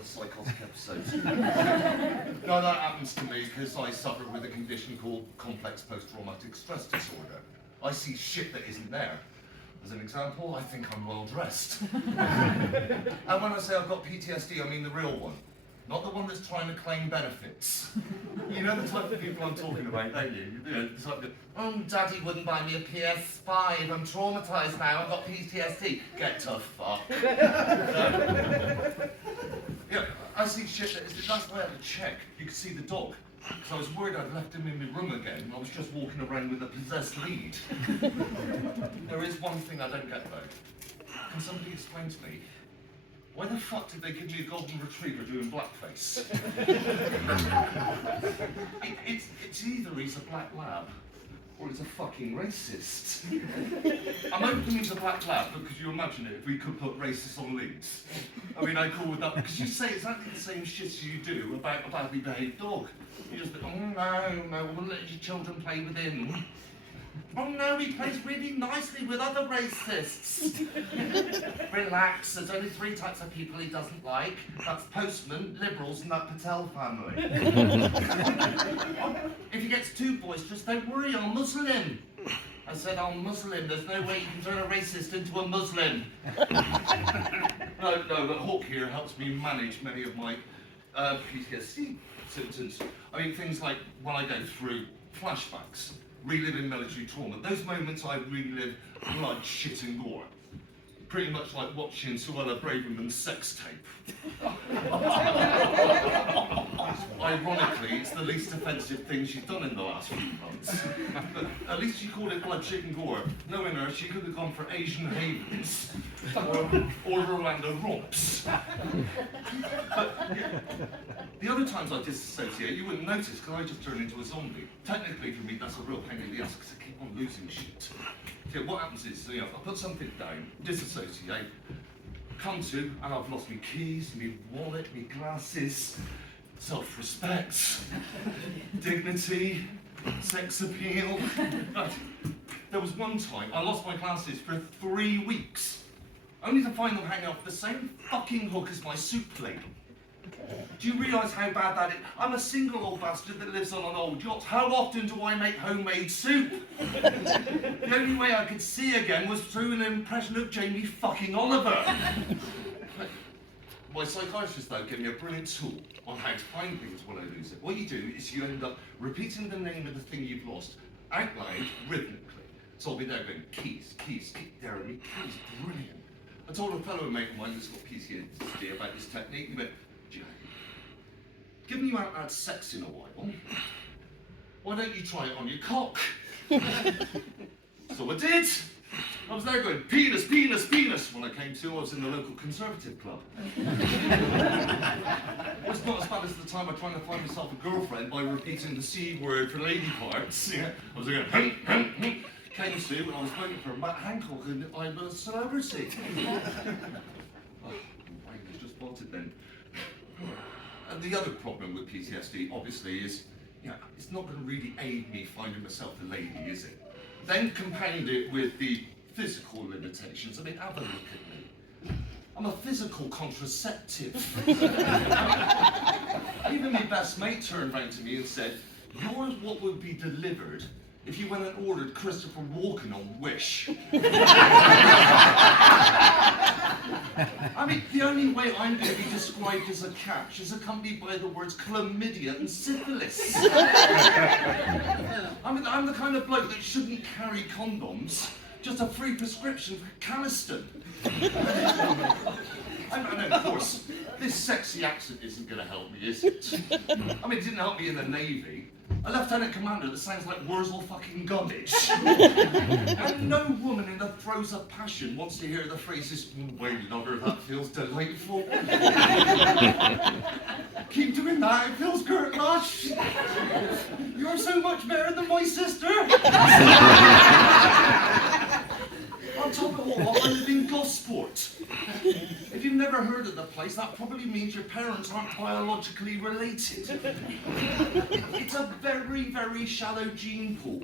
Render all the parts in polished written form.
of the psychotic episodes. No, that happens to me because I suffer with a condition called complex post-traumatic stress disorder. I see shit that isn't there. As an example, I think I'm well dressed. And when I say I've got PTSD, I mean the real one. Not the one that's trying to claim benefits. You know the type of people I'm talking about, don't you? You know, the type of, oh, Daddy wouldn't buy me a PS5, I'm traumatised now, I've got PTSD. Get to fuck. Yeah, I see shit that is, that's why I had to check. You could see the dog. Because I was worried I'd left him in my room again, and I was just walking around with a possessed lead. There is one thing I don't get though. Can somebody explain to me, why the fuck did they give me a golden retriever doing blackface? It's either he's a black lab, or he's a fucking racist. I'm hoping he's a black lab, because you imagine it if we could put racists on leads. I mean, I call with that, because you say exactly the same shit as you do about a badly behaved dog. You just think, oh no, we'll let your children play with him. Oh no, he plays really nicely with other racists. Relax, there's only 3 types of people he doesn't like. That's postmen, liberals, and that Patel family. If he gets too boisterous, don't worry, I'm Muslim. I said, I'm Muslim, there's no way you can turn a racist into a Muslim. No, but Hawk here helps me manage many of my PTSD symptoms. I mean, things like when I go through flashbacks, reliving military trauma. Those moments I relive blood, shit and gore. Pretty much like watching Suella Braverman's sex tape. Ironically, it's the least offensive thing she's done in the last few months. But at least she called it blood, shit and gore. Knowing her, she could have gone for Asian Havens or Orlando Romps. But the other times I disassociate, you wouldn't notice because I just turn into a zombie. Technically for me, that's a real pain in the ass because I keep on losing shit. Yeah, what happens is, I put something down, disassociate, come to, and I've lost my keys, my wallet, my glasses, self-respect, dignity, sex appeal. There was one time I lost my glasses for 3 weeks, only to find them hanging off the same fucking hook as my soup plate. Do you realise how bad that is? I'm a single old bastard that lives on an old yacht. How often do I make homemade soup? The only way I could see again was through an impression of Jamie fucking Oliver. My psychiatrist though gave me a brilliant tool on how to find things when I lose it. What you do is you end up repeating the name of the thing you've lost out loud, rhythmically. So I'll be there going, keys, there are me, keys, brilliant. I told a fellow mate of mine who's got PTSD about this technique, he went, Jay, given you haven't had sex in a while, why don't you try it on your cock? So I did. I was there going, penis. When I came to, I was in the local conservative club. It's not as bad as the time I tried to find myself a girlfriend by repeating the C word for lady parts. Yeah. I was going, came to, and I was voting for Matt Hancock, and I'm a celebrity. Oh, I just bolted then. And the other problem with PTSD, obviously, is it's not going to really aid me finding myself a lady, is it? Then compound it with the physical limitations. I mean, have a look at me. I'm a physical contraceptive. Even my best mate turned round to me and said, "You're what would be delivered if you went and ordered Christopher Walken on Wish." I mean, the only way I'm going to be described as a catch is accompanied by the words chlamydia and syphilis. I mean, I'm the kind of bloke that shouldn't carry condoms, just a free prescription for Caniston. And of course, this sexy accent isn't going to help me, is it? I mean, it didn't help me in the Navy. A lieutenant commander that sounds like Wurzel fucking Gummidge. And no woman in the throes of passion wants to hear the phrases, "Well, lover, that feels delightful." Keep doing that, it feels Kurt Lush. You're so much better than my sister. On top of all, I live in Gosport. If you've never heard of the place, that probably means your parents aren't biologically related. It's a very, very shallow gene pool.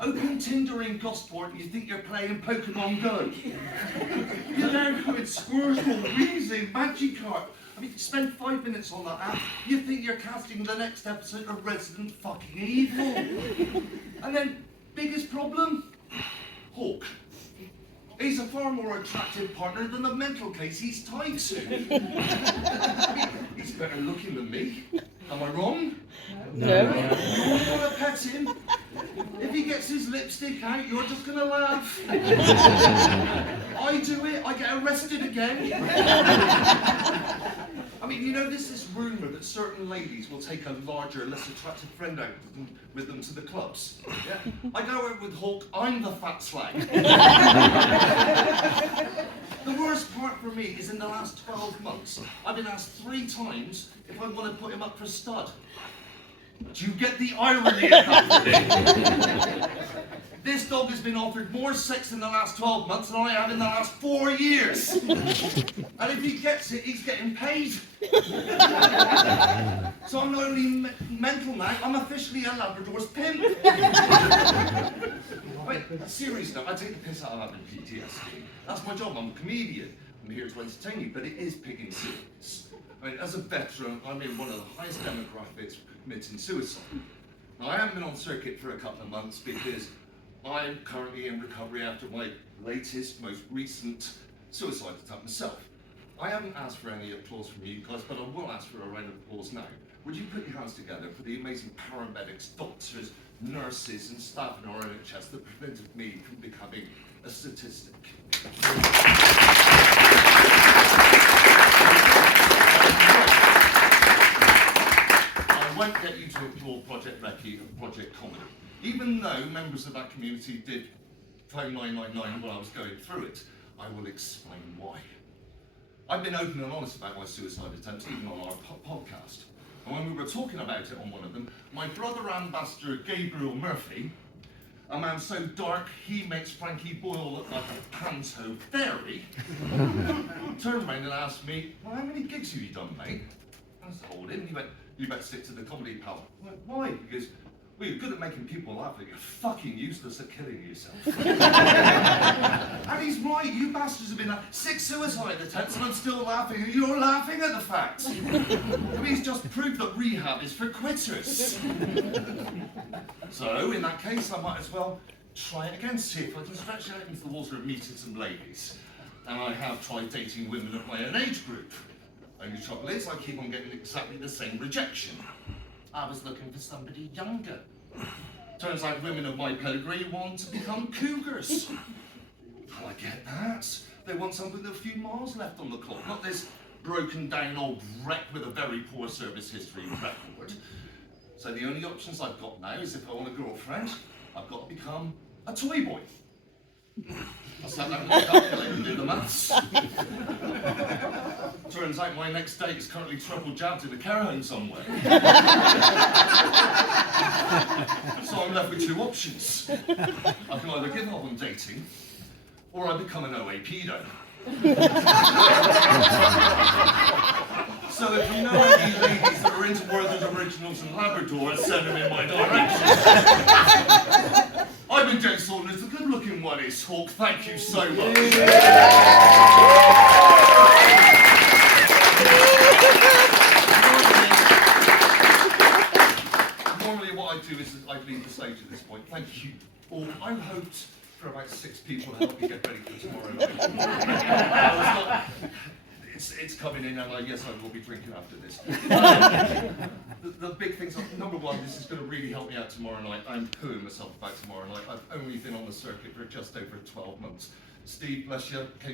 Open Tinder in Gosport and you think you're playing Pokemon Go. You're there with Squirtle, Weezing, Magikarp. I mean, spend 5 minutes on that app, you think you're casting the next episode of Resident fucking Evil. And then, biggest problem? Hawk. He's a far more attractive partner than the mental case he's tied to. He's better looking than me. Am I wrong? No. You want to pet him? If he gets his lipstick out, you're just going to laugh. I do it, I get arrested again. I mean, you know, there's this rumour that certain ladies will take a larger, less attractive friend out with them to the clubs. Yeah? I go out with Hawk, I'm the fat slag. The worst part for me is in the last 12 months, I've been asked 3 times if I want to put him up for stud. Do you get the irony of that? This dog has been offered more sex in the last 12 months than I have in the last 4 years. And if he gets it, he's getting paid. So I'm not only mental now, I'm officially a Labrador's pimp. Wait, serious now, I take the piss out of having PTSD. That's my job, I'm a comedian. I'm here to entertain you, but it is picking serious. I mean, as a veteran, I'm in one of the highest demographics committing suicide. Now, I haven't been on circuit for a couple of months because I'm currently in recovery after my latest, most recent suicide attempt myself. I haven't asked for any applause from you guys, but I will ask for a round of applause now. Would you put your hands together for the amazing paramedics, doctors, nurses, and staff in our NHS that prevented me from becoming a statistic? I won't get you to applaud Project Recce and Project Comedy, even though members of that community did phone 999 while I was going through it. I will explain why. I've been open and honest about my suicide attempts, even on our podcast. And when we were talking about it on one of them, my brother ambassador Gabriel Murphy, a man so dark he makes Frankie Boyle look like a panto fairy, turned around and asked me, well, how many gigs have you done, mate? I told him. He went, you better stick to the comedy, pal. I went, why? Because, well, you're good at making people laugh, but you're fucking useless at killing yourself. And he's right, you bastards have been at 6 suicide attempts and I'm still laughing, and you're laughing at the fact. I mean, he's just proved that rehab is for quitters. So, in that case, I might as well try it again, see if I can stretch out into the water of meeting some ladies. And I have tried dating women of my own age group. Only trouble is, I keep on getting exactly the same rejection. I was looking for somebody younger. Turns out women of my pedigree want to become cougars. Well, I get that. They want something with a few miles left on the clock, not this broken down old wreck with a very poor service history record. So the only options I've got now is if I want a girlfriend, I've got to become a toy boy. I sat down on my calculator and do the maths. Turns out my next date is currently triple jabbed in a care home somewhere. So I'm left with 2 options. I can either give up on dating, or I become an OA pedo. So if you know any ladies that are into Werther's Originals and Labradors, send them in my direction. I've been Jay Saunders, the good-looking one is Hawk. Thank you so much. Normally what I do is I leave the stage at this point. Thank you all. I hoped for about 6 people to help me get ready for tomorrow night. It's coming in, and yes, I will be drinking after this. The big things are, number one, this is going to really help me out tomorrow night. I'm pooing myself about tomorrow night. I've only been on the circuit for just over 12 months. Steve, bless you, came